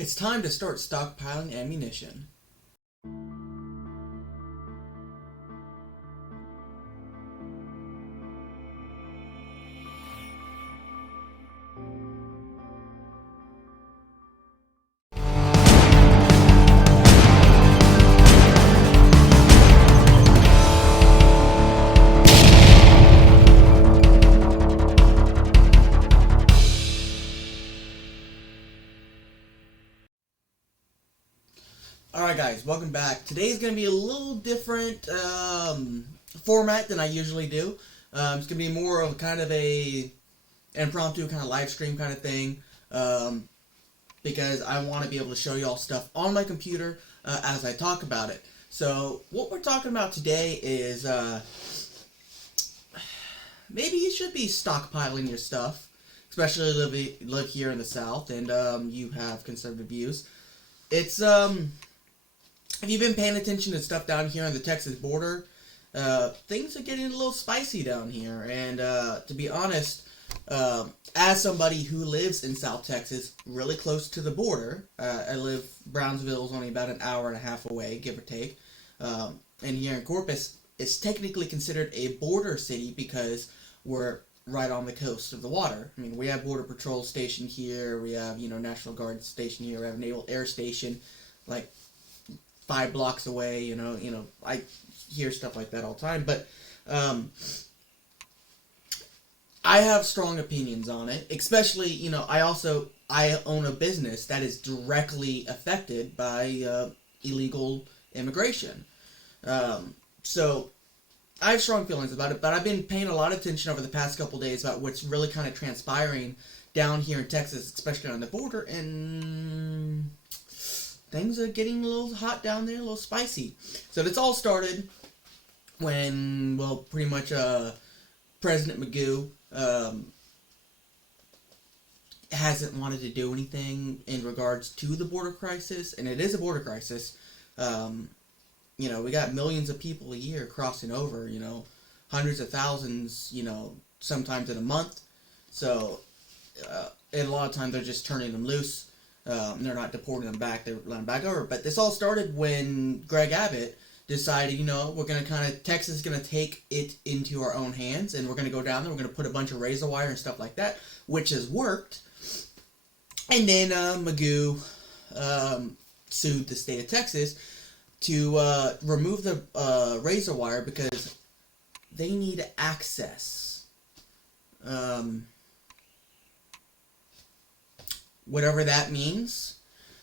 It's time to start stockpiling ammunition. Alright guys, welcome back. Today's going to be a little different format than I usually do. It's going to be more of kind of a impromptu kind of live stream kind of thing. Because I want to be able to show you all stuff on my computer as I talk about it. So what we're talking about today is maybe you should be stockpiling your stuff, especially live here in the South and you have conservative views. It's if you've been paying attention to stuff down here on the Texas border, things are getting a little spicy down here. And to be honest, as somebody who lives in South Texas, really close to the border, Brownsville's only about an hour and a half away, give or take. And here in Corpus, it's technically considered a border city because we're right on the coast of the water. I mean, we have Border Patrol station here, we have, National Guard station here, we have Naval Air Station, like 5 blocks away, I hear stuff like that all the time, but I have strong opinions on it, especially, I own a business that is directly affected by illegal immigration. So I have strong feelings about it, but I've been paying a lot of attention over the past couple days about what's really kind of transpiring down here in Texas, especially on the border, and things are getting a little hot down there, a little spicy. So this all started when, pretty much President Magoo hasn't wanted to do anything in regards to the border crisis, and it is a border crisis. We got millions of people a year crossing over, hundreds of thousands, sometimes in a month. So, and a lot of times they're just turning them loose. They're not deporting them back, they're letting them back over. But this all started when Greg Abbott decided, we're going to Texas is going to take it into our own hands, and we're going to go down there, we're going to put a bunch of razor wire and stuff like that, which has worked. And then Magoo sued the state of Texas to remove the razor wire because they need access. Whatever that means.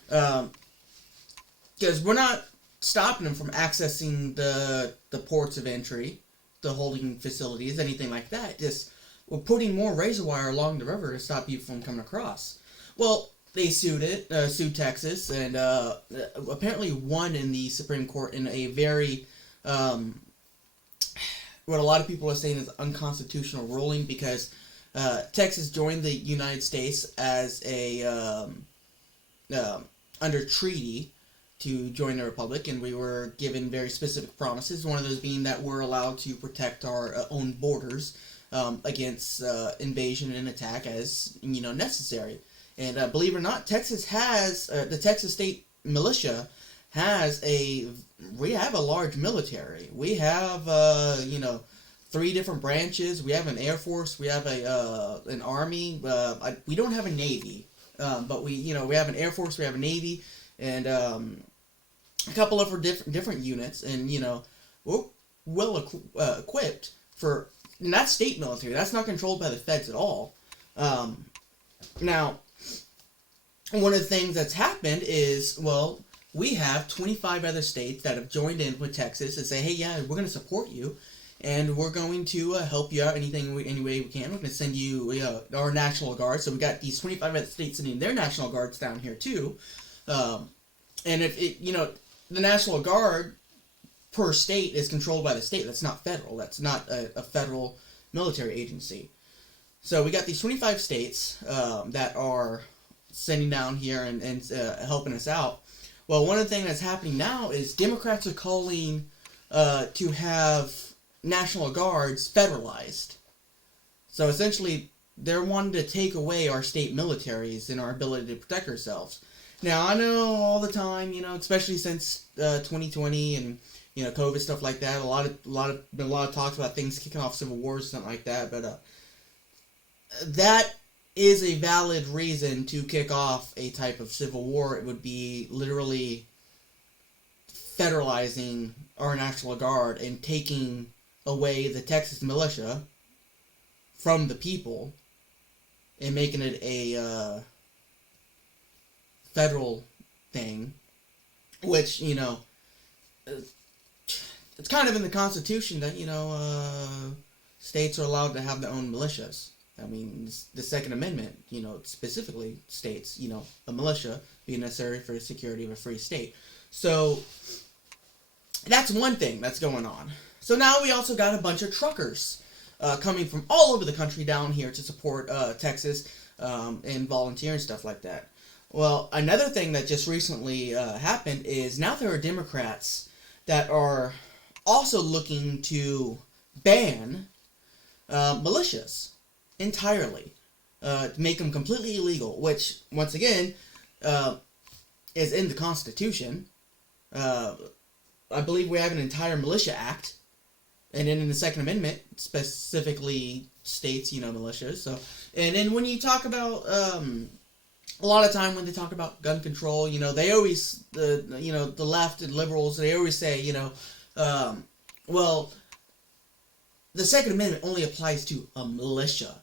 Because we're not stopping them from accessing the ports of entry, the holding facilities, anything like that. Just we're putting more razor wire along the river to stop you from coming across. Well, they sued Texas, and apparently won in the Supreme Court in a very, what a lot of people are saying is unconstitutional ruling, because Texas joined the United States as a, under treaty to join the Republic, and we were given very specific promises, one of those being that we're allowed to protect our own borders against invasion and attack as, necessary. And believe it or not, Texas has, the Texas State Militia we have a large military. We have, 3 different branches. We have an Air Force. We have an Army. We don't have a Navy, but we have an Air Force. We have a Navy, and a couple of different units, and we're well equipped for. And that's state military. That's not controlled by the feds at all. Now, one of the things that's happened is, we have 25 other states that have joined in with Texas and say, hey, yeah, we're going to support you, and we're going to help you out any way we can. We're going to send you our National Guard. So we got these 25 other states sending their National Guards down here too. And if the National Guard per state is controlled by the state. That's not federal. That's not a federal military agency. So we got these 25 states that are sending down here and helping us out. Well, one of the things that's happening now is Democrats are calling to have National Guards federalized. So essentially, they're wanting to take away our state militaries and our ability to protect ourselves. Now I know all the time, especially since 2020 and COVID stuff like that. Been a lot of talks about things kicking off civil wars or something like that. But that is a valid reason to kick off a type of civil war. It would be literally federalizing our National Guard and taking away the Texas militia from the people and making it a federal thing, which, it's kind of in the Constitution that, states are allowed to have their own militias. I mean, the Second Amendment, specifically states, a militia being necessary for the security of a free state. So that's one thing that's going on. So now we also got a bunch of truckers coming from all over the country down here to support Texas and volunteer and stuff like that. Well, another thing that just recently happened is now there are Democrats that are also looking to ban militias entirely, to make them completely illegal, which, once again, is in the Constitution. I believe we have an entire militia act, and then in the Second Amendment specifically states, militias. So, and then when you talk about, a lot of time when they talk about gun control, they always, the left and liberals, they always say, well, the Second Amendment only applies to a militia.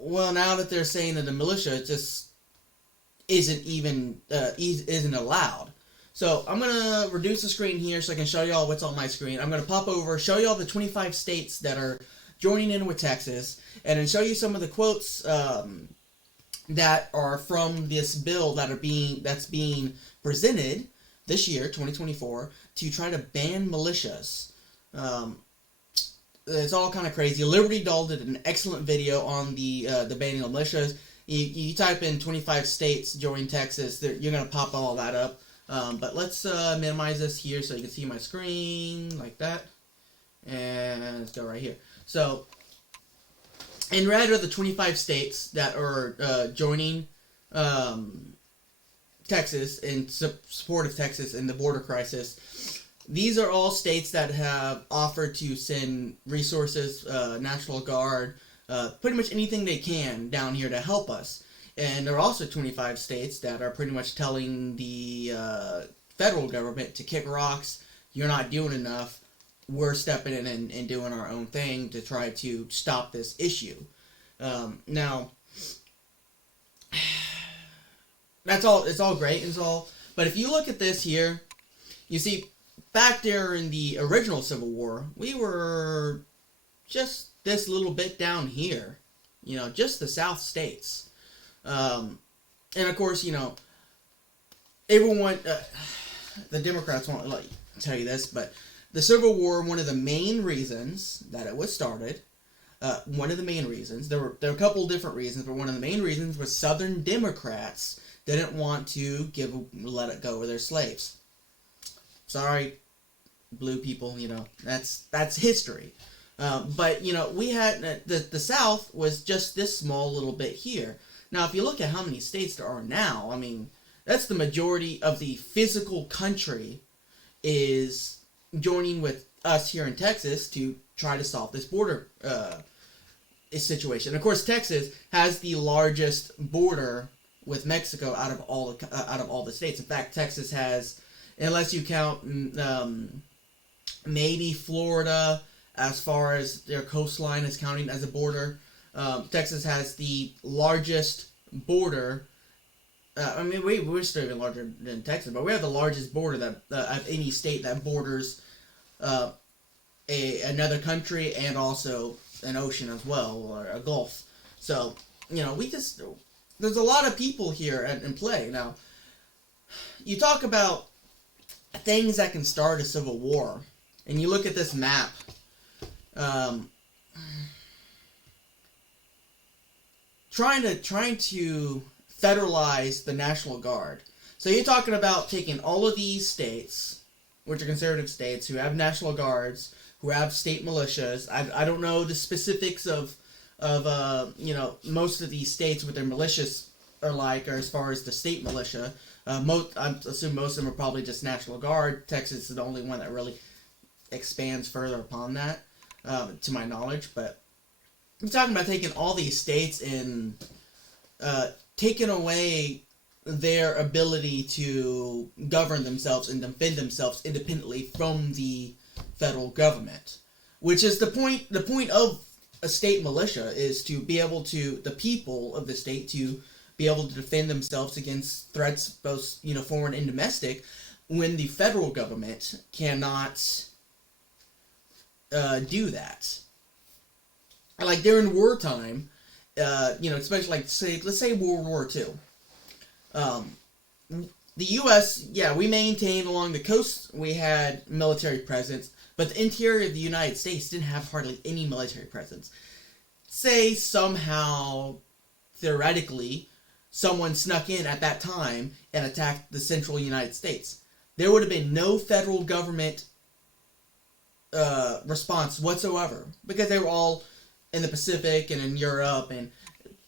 Well, now that they're saying that the militia just isn't even, isn't allowed. So I'm going to reduce the screen here so I can show you all what's on my screen. I'm going to pop over, show you all the 25 states that are joining in with Texas, and then show you some of the quotes that are from this bill that's being presented this year, 2024, to try to ban militias. It's all kind of crazy. Liberty Doll did an excellent video on the banning of militias. You type in 25 states join Texas, you're going to pop all that up. But let's minimize this here so you can see my screen like that. And let's go right here. So, in red are the 25 states that are joining Texas in support of Texas in the border crisis. These are all states that have offered to send resources, National Guard, pretty much anything they can down here to help us. And there are also 25 states that are pretty much telling the federal government to kick rocks. You're not doing enough. We're stepping in and doing our own thing to try to stop this issue. Now, that's all. It's all great. It's all. But if you look at this here, you see, back there in the original Civil War, we were just this little bit down here. Just the South states. And of course, everyone, the Democrats won't tell you this, but the Civil War, one of the main reasons that it was started, one of the main reasons, there were a couple different reasons, but one of the main reasons was Southern Democrats didn't want to let it go of their slaves. Sorry, blue people, that's history. But, we had, the South was just this small little bit here. Now, if you look at how many states there are now, I mean, that's the majority of the physical country is joining with us here in Texas to try to solve this border situation. Of course, Texas has the largest border with Mexico out of all the states. In fact, Texas has, unless you count maybe Florida as far as their coastline is counting as a border, Texas has the largest border. I mean, we're still even larger than Texas, but we have the largest border that of any state that borders another country and also an ocean as well, or a gulf. So, there's a lot of people here in play. Now, you talk about things that can start a civil war, and you look at this map. Trying to federalize the National Guard. So you're talking about taking all of these states, which are conservative states, who have National Guards, who have state militias. I don't know the specifics of most of these states with their militias are like, or as far as the state militia. I assume most of them are probably just National Guard. Texas is the only one that really expands further upon that, to my knowledge. But I'm talking about taking all these states and taking away their ability to govern themselves and defend themselves independently from the federal government, which is the point. The point of a state militia is to be able to, the people of the state, to be able to defend themselves against threats, both foreign and domestic, when the federal government cannot do that. Like during wartime, especially let's say World War II. The U.S., we maintained along the coast, we had military presence, but the interior of the United States didn't have hardly any military presence. Say somehow, theoretically, someone snuck in at that time and attacked the central United States. There would have been no federal government response whatsoever, because they were all in the Pacific and in Europe and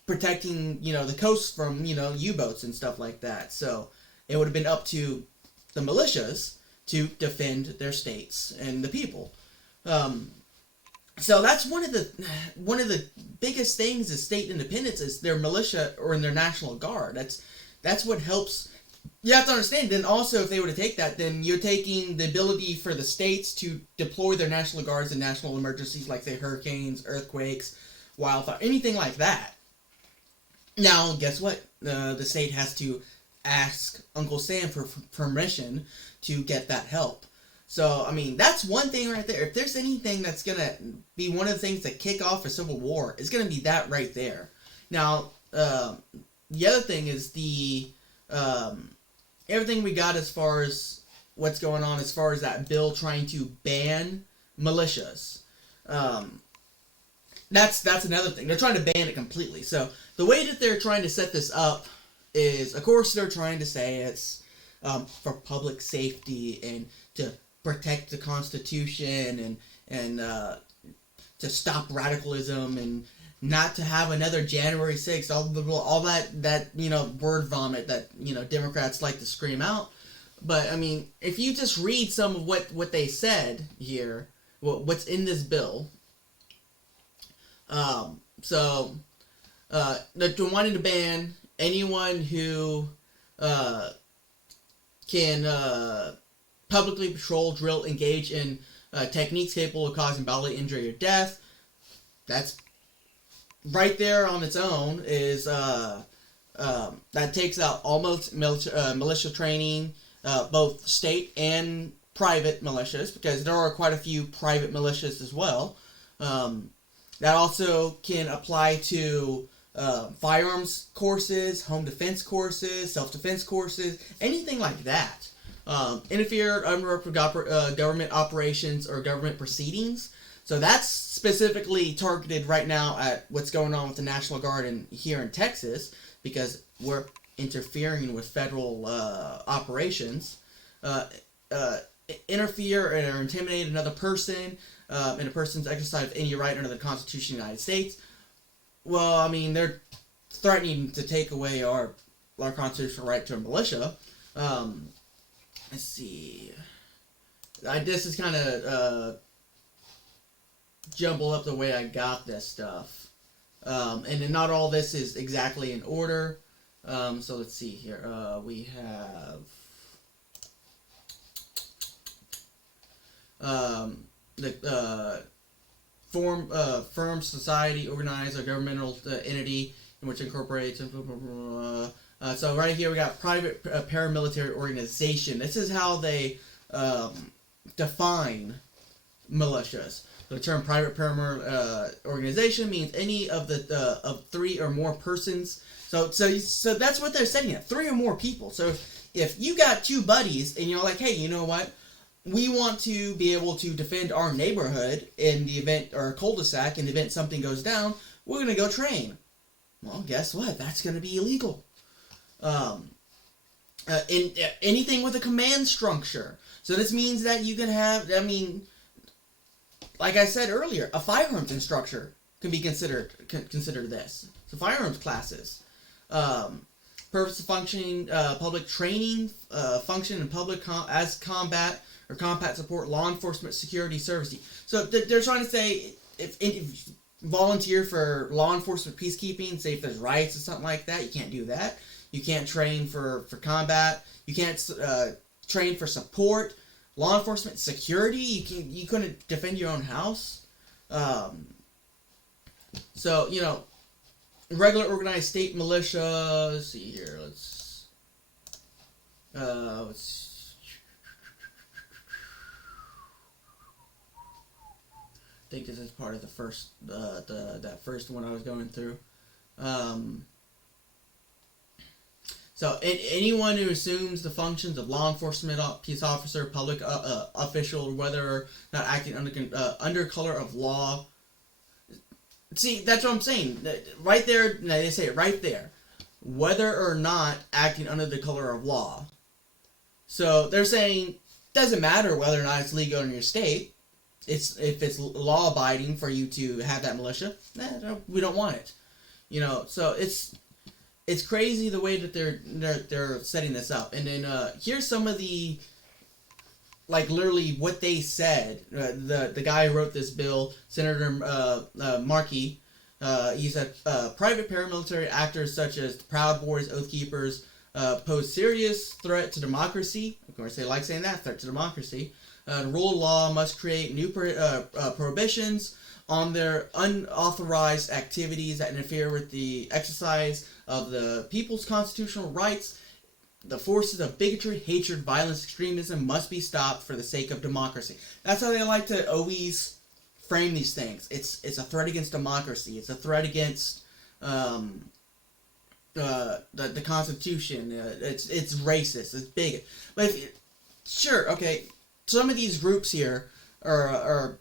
protecting, the coast from, U-boats and stuff like that. So it would have been up to the militias to defend their states and the people. So that's one of the biggest things is state independence is their militia or in their National Guard. That's what helps. You have to understand, then also if they were to take that, then you're taking the ability for the states to deploy their National Guards in national emergencies like, say, hurricanes, earthquakes, wildfire, anything like that. Now, guess what? The state has to ask Uncle Sam for permission to get that help. So, I mean, that's one thing right there. If there's anything that's going to be one of the things that kick off a civil war, it's going to be that right there. Now, the other thing is everything we got as far as what's going on as far as that bill trying to ban militias. That's another thing. They're trying to ban it completely. So the way that they're trying to set this up is, of course, they're trying to say it's for public safety and to protect the Constitution and to stop radicalism and not to have another January 6th, all that word vomit that Democrats like to scream out. But I mean, if you just read some of what they said here, what's in this bill. They're wanting to ban anyone who can publicly patrol, drill, engage in techniques capable of causing bodily injury or death. That's right there on its own is that takes out almost militia training, both state and private militias, because there are quite a few private militias as well. That also can apply to firearms courses, home defense courses, self-defense courses, anything like that. Interfere unreproved government operations or government proceedings. So that's specifically targeted right now at what's going on with the National Guard here in Texas, because we're interfering with federal operations. Interfere or intimidate another person in a person's exercise of any right under the Constitution of the United States. Well, I mean, they're threatening to take away our constitutional right to a militia. Let's see. This is kind of jumble up the way I got this stuff. And then not all this is exactly in order. So let's see here. We have the firm, society, organized, or governmental entity in which incorporates. So right here we got private paramilitary organization. This is how they define militias. The term private paramilitary organization means any of the of three or more persons. So that's what they're setting at, 3 or more people. So if you got 2 buddies and you're like, hey, you know what? We want to be able to defend our neighborhood in the event, or a cul-de-sac, in the event something goes down, we're going to go train. Well, guess what? That's going to be illegal. In anything with a command structure. So this means that you can have, I mean, like I said earlier, a firearms instructor can be considered this. So firearms classes. purpose of functioning, public training, function in public as combat or combat support, law enforcement, security services. So they're trying to say if volunteer for law enforcement, peacekeeping, say if there's riots or something like that, you can't do that. You can't train for combat. You can't train for support, law enforcement, security. You couldn't defend your own house. So regular organized state militia. Let's see here. Let's I think this is part of the first that first one I was going through. So anyone who assumes the functions of law enforcement, peace officer, public official, whether or not acting under color of law. See, that's what I'm saying. Right there, they say it right there. Whether or not acting under the color of law. So they're saying doesn't matter whether or not it's legal in your state. If it's law abiding for you to have that militia, we don't want it. So it's crazy the way that they're setting this up. And then here's some of the literally what they said. The guy who wrote this bill, Senator Markey, he said private paramilitary actors such as the Proud Boys, Oath Keepers pose serious threat to democracy. Of course, they like saying that, threat to democracy. The rule of law must create new prohibitions on their unauthorized activities that interfere with the exercise of the people's constitutional rights. The forces of bigotry, hatred, violence, extremism must be stopped for the sake of democracy. That's how they like to always frame these things. It's a threat against democracy. It's a threat against the Constitution. It's racist. It's bigot. But sure, okay. Some of these groups here are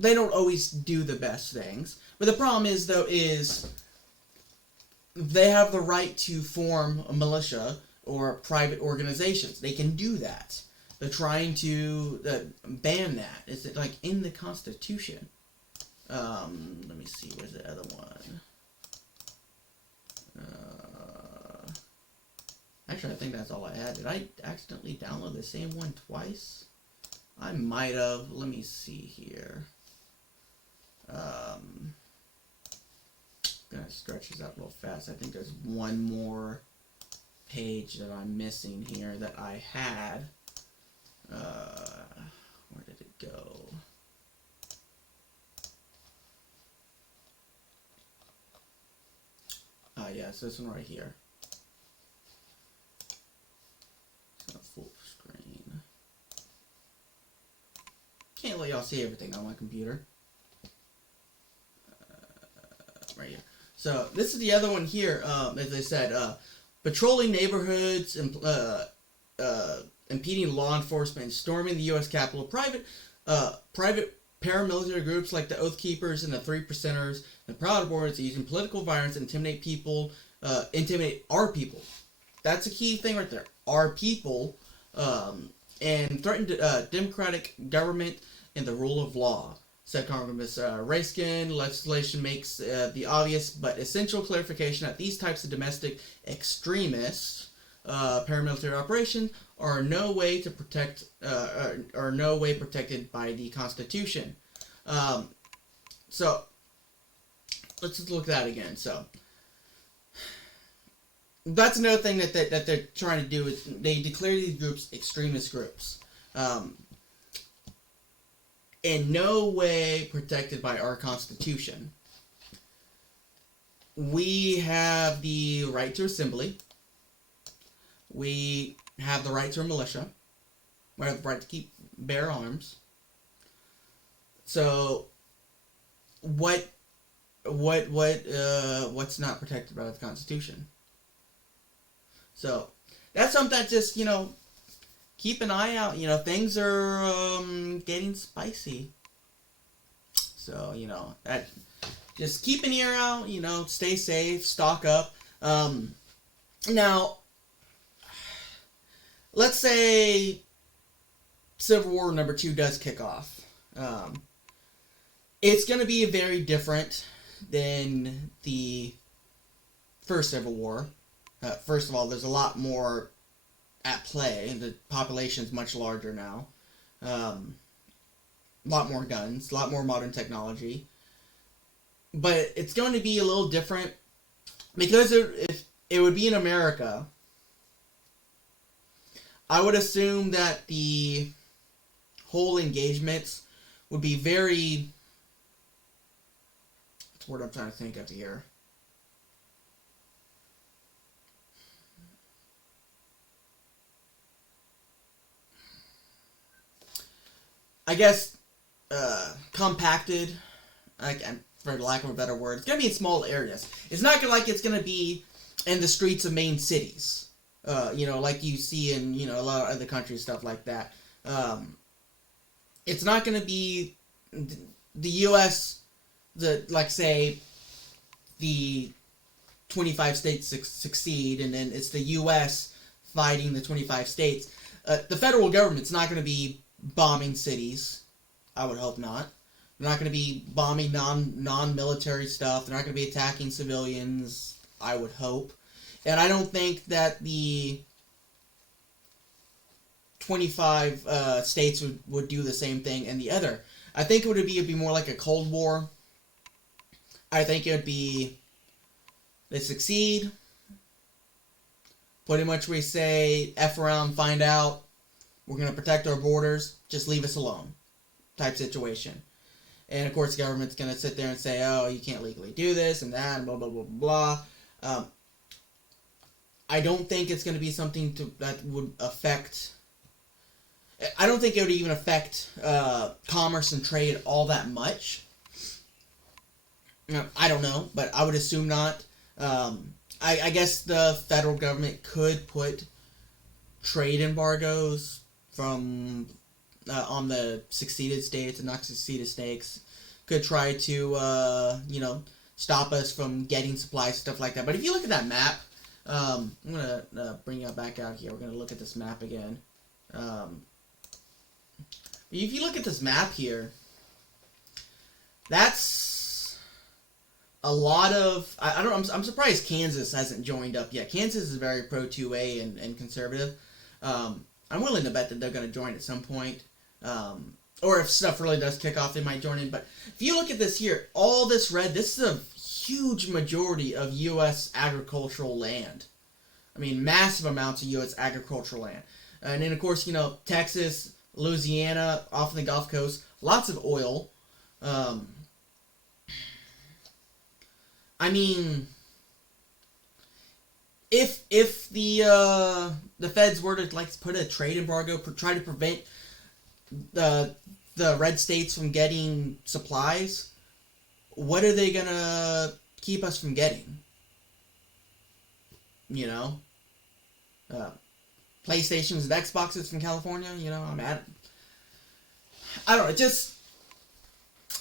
they don't always do the best things. But the problem is they have the right to form a militia or private organizations. They can do that. They're trying to ban that. It's in the Constitution. Let me see. Where's the other one? Actually, I think that's all I had. Did I accidentally download the same one twice? I might have. Let me see here. Gonna stretch this out real fast. I think there's one more page that I'm missing here that I had. Where did it go? Yeah, it's this one right here. It's not full screen. Can't let y'all see everything on my computer. Right here. So this is the other one here. As I said, patrolling neighborhoods, impeding law enforcement, storming the U.S. Capitol. Private paramilitary groups like the Oath Keepers and the Three Percenters and Proud Boys using political violence to intimidate people, intimidate our people. That's a key thing right there. Our people, and threaten democratic government and the rule of law. Said Congressman Raskin, legislation makes the obvious but essential clarification that these types of domestic extremist paramilitary operations are no way to protect are no way protected by the Constitution. So let's just look at that again. So that's another thing that they're trying to do is they declare these groups extremist groups. In no way protected by our Constitution. We have the right to assembly. We have the right to a militia. We have the right to bear arms. So, what's not protected by the Constitution? So, that's something that just, keep an eye out. Things are getting spicy. So, that just keep an ear out, stay safe, stock up. Now, let's say Civil War number 2 does kick off. It's going to be very different than the first Civil War. First of all, there's a lot more at play. The population's much larger now. A lot more guns, a lot more modern technology. But it's going to be a little different because if it would be in America, I would assume that the whole engagements would be very... What's the word I'm trying to think of here? I guess compacted, for lack of a better word. It's going to be in small areas. It's not like it's going to be in the streets of main cities. Like you see in, a lot of other countries, stuff like that. It's not going to be the U.S., say, the 25 states succeed, and then it's the U.S. fighting the 25 states. The federal government's not going to be bombing cities. I would hope not. They're not going to be bombing non-military stuff. They're not going to be attacking civilians, I would hope. And I don't think that the 25 states would do the same thing and the other. I think it'd be more like a Cold War. I think it would be, they succeed. Pretty much we say, F around, find out. We're going to protect our borders. Just leave us alone. Type situation. And of course the government's going to sit there and say, oh, you can't legally do this and that and blah, blah, blah, blah. I don't think it's going to be something that would affect... I don't think it would even affect commerce and trade all that much. I don't know, but I would assume not. I guess the federal government could put trade embargoes from on the succeeded states and not succeeded states. Could try to, stop us from getting supplies, stuff like that. But if you look at that map, I'm going to bring it back out here. We're going to look at this map again. If you look at this map here, that's a lot of... I'm surprised Kansas hasn't joined up yet. Kansas is very pro-2A and conservative. I'm willing to bet that they're going to join at some point. Or if stuff really does kick off, they might join in. But if you look at this here, all this red, this is a huge majority of U.S. agricultural land. I mean, massive amounts of U.S. agricultural land. And then, of course, Texas, Louisiana, off the Gulf Coast, lots of oil. I mean, if the feds were to put a trade embargo, try to prevent the red states from getting supplies, what are they gonna keep us from getting? PlayStations and Xboxes from California. I don't know.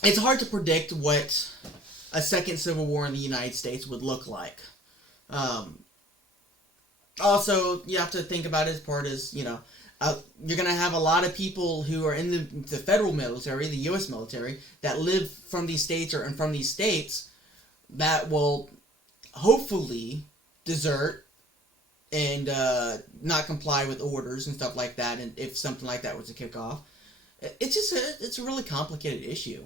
It's hard to predict what a second civil war in the United States would look like. Also, you have to think about it as part as, you're going to have a lot of people who are in the federal military, the U.S. military, that live from these states or from these states that will hopefully desert and not comply with orders and stuff like that, and if something like that was to kick off. It's a really complicated issue.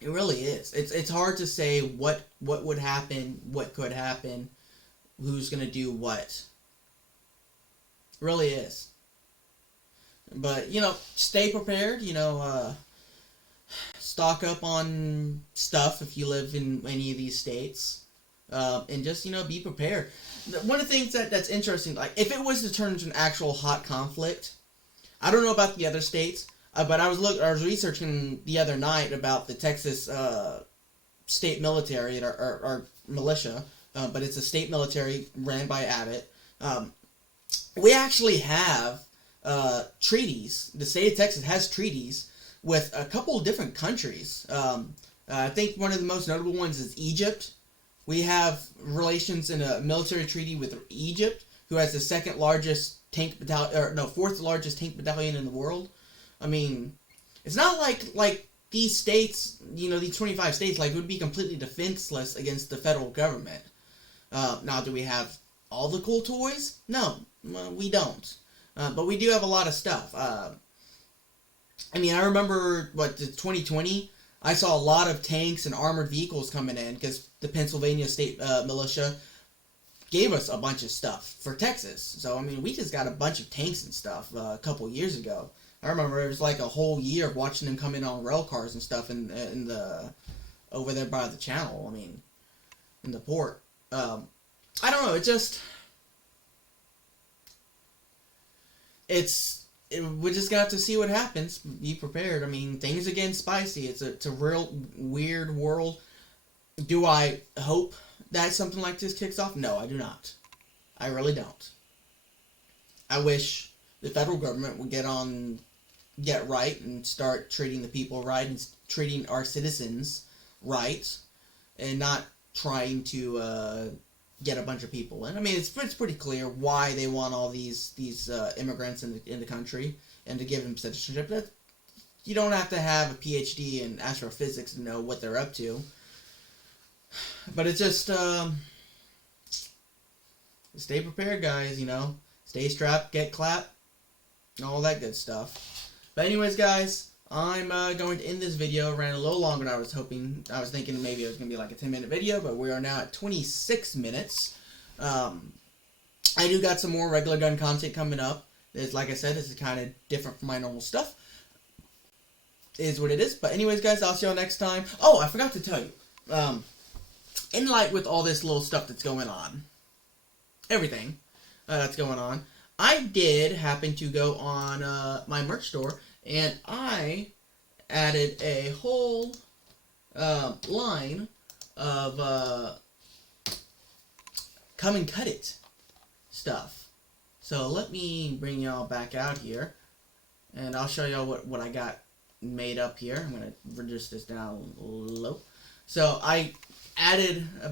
It really is. It's hard to say what would happen, what could happen, who's going to do what. It really is. But, stay prepared, stock up on stuff if you live in any of these states. And just, be prepared. One of the things that's interesting, if it was to turn into an actual hot conflict, I don't know about the other states, but I was researching the other night about the Texas state military, or militia, but it's a state military ran by Abbott. We actually have treaties. The state of Texas has treaties with a couple of different countries. I think one of the most notable ones is Egypt. We have relations in a military treaty with Egypt, who has the second largest tank battalion, fourth largest tank battalion in the world. I mean, it's not like these states, these 25 states, would be completely defenseless against the federal government. Now, do we have all the cool toys? No, we don't. But we do have a lot of stuff. I mean, I remember, the 2020, I saw a lot of tanks and armored vehicles coming in because the Pennsylvania State Militia gave us a bunch of stuff for Texas. So, I mean, we just got a bunch of tanks and stuff a couple years ago. I remember it was like a whole year of watching them come in on rail cars and stuff in the over there by the channel. I mean, in the port. I don't know. We just got to see what happens. Be prepared. I mean, things are getting spicy. It's a real weird world. Do I hope that something like this kicks off? No, I do not. I really don't. I wish the federal government would get right and start treating the people right and treating our citizens right, and not trying to get a bunch of people in. I mean, it's pretty clear why they want all these immigrants in the country and to give them citizenship. That you don't have to have a PhD in astrophysics to know what they're up to. But it's just stay prepared, guys. Stay strapped, get clapped, all that good stuff. But anyways, guys, I'm going to end this video. Ran a little longer than I was hoping. I was thinking maybe it was going to be like a 10-minute video, but we are now at 26 minutes. I do got some more regular gun content coming up. Like I said, this is kind of different from my normal stuff. It is what it is. But anyways, guys, I'll see y'all next time. Oh, I forgot to tell you. In light with all this little stuff that's going on, everything that's going on, I did happen to go on my merch store, and I added a whole line of come and cut it stuff. So let me bring y'all back out here, and I'll show y'all what I got made up here. I'm going to reduce this down low. So I added 2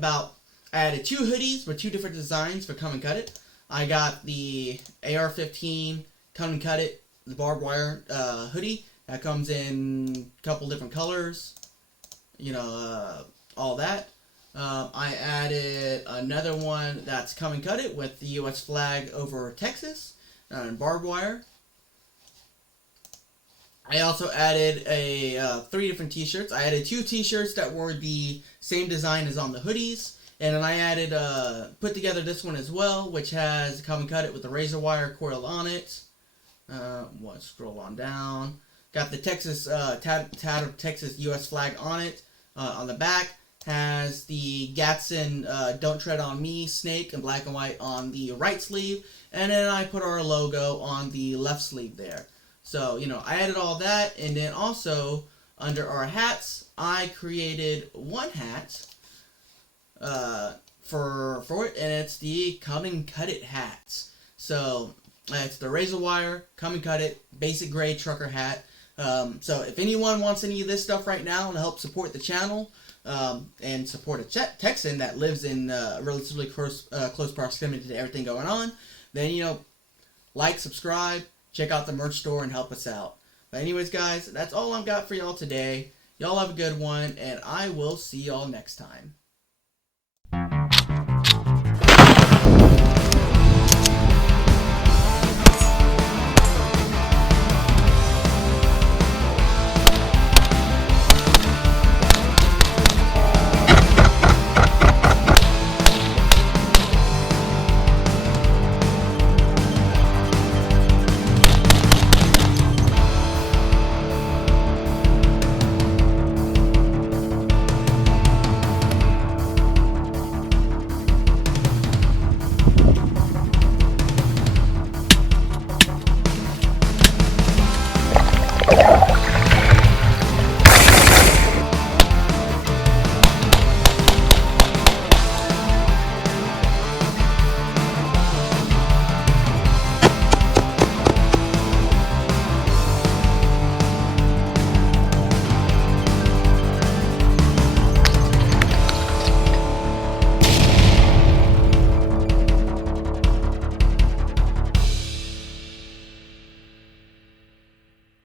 hoodies with 2 different designs for Come and Cut It. I got the AR-15 Come and Cut It, the barbed wire hoodie that comes in a couple different colors, all that. I added another one that's Come and Cut It with the U.S. flag over Texas and barbed wire. I also added 3 different t-shirts. I added 2 t-shirts that were the same design as on the hoodies. And then I added, put together this one as well, which has Come and Cut It with the razor wire coil on it. Scroll on down. Got the Texas, tattered Texas U.S. flag on it. On the back has the Gatson Don't Tread on Me snake in black and white on the right sleeve. And then I put our logo on the left sleeve there. So, I added all that, and then also, under our hats, I created one hat for it, and it's the Come and Cut It hat. So, it's the razor wire, Come and Cut It, basic gray trucker hat. So, if anyone wants any of this stuff right now to help support the channel, and support a Texan that lives in relatively close proximity to everything going on, then, like, subscribe, check out the merch store and help us out. But anyways, guys, that's all I've got for y'all today. Y'all have a good one, and I will see y'all next time.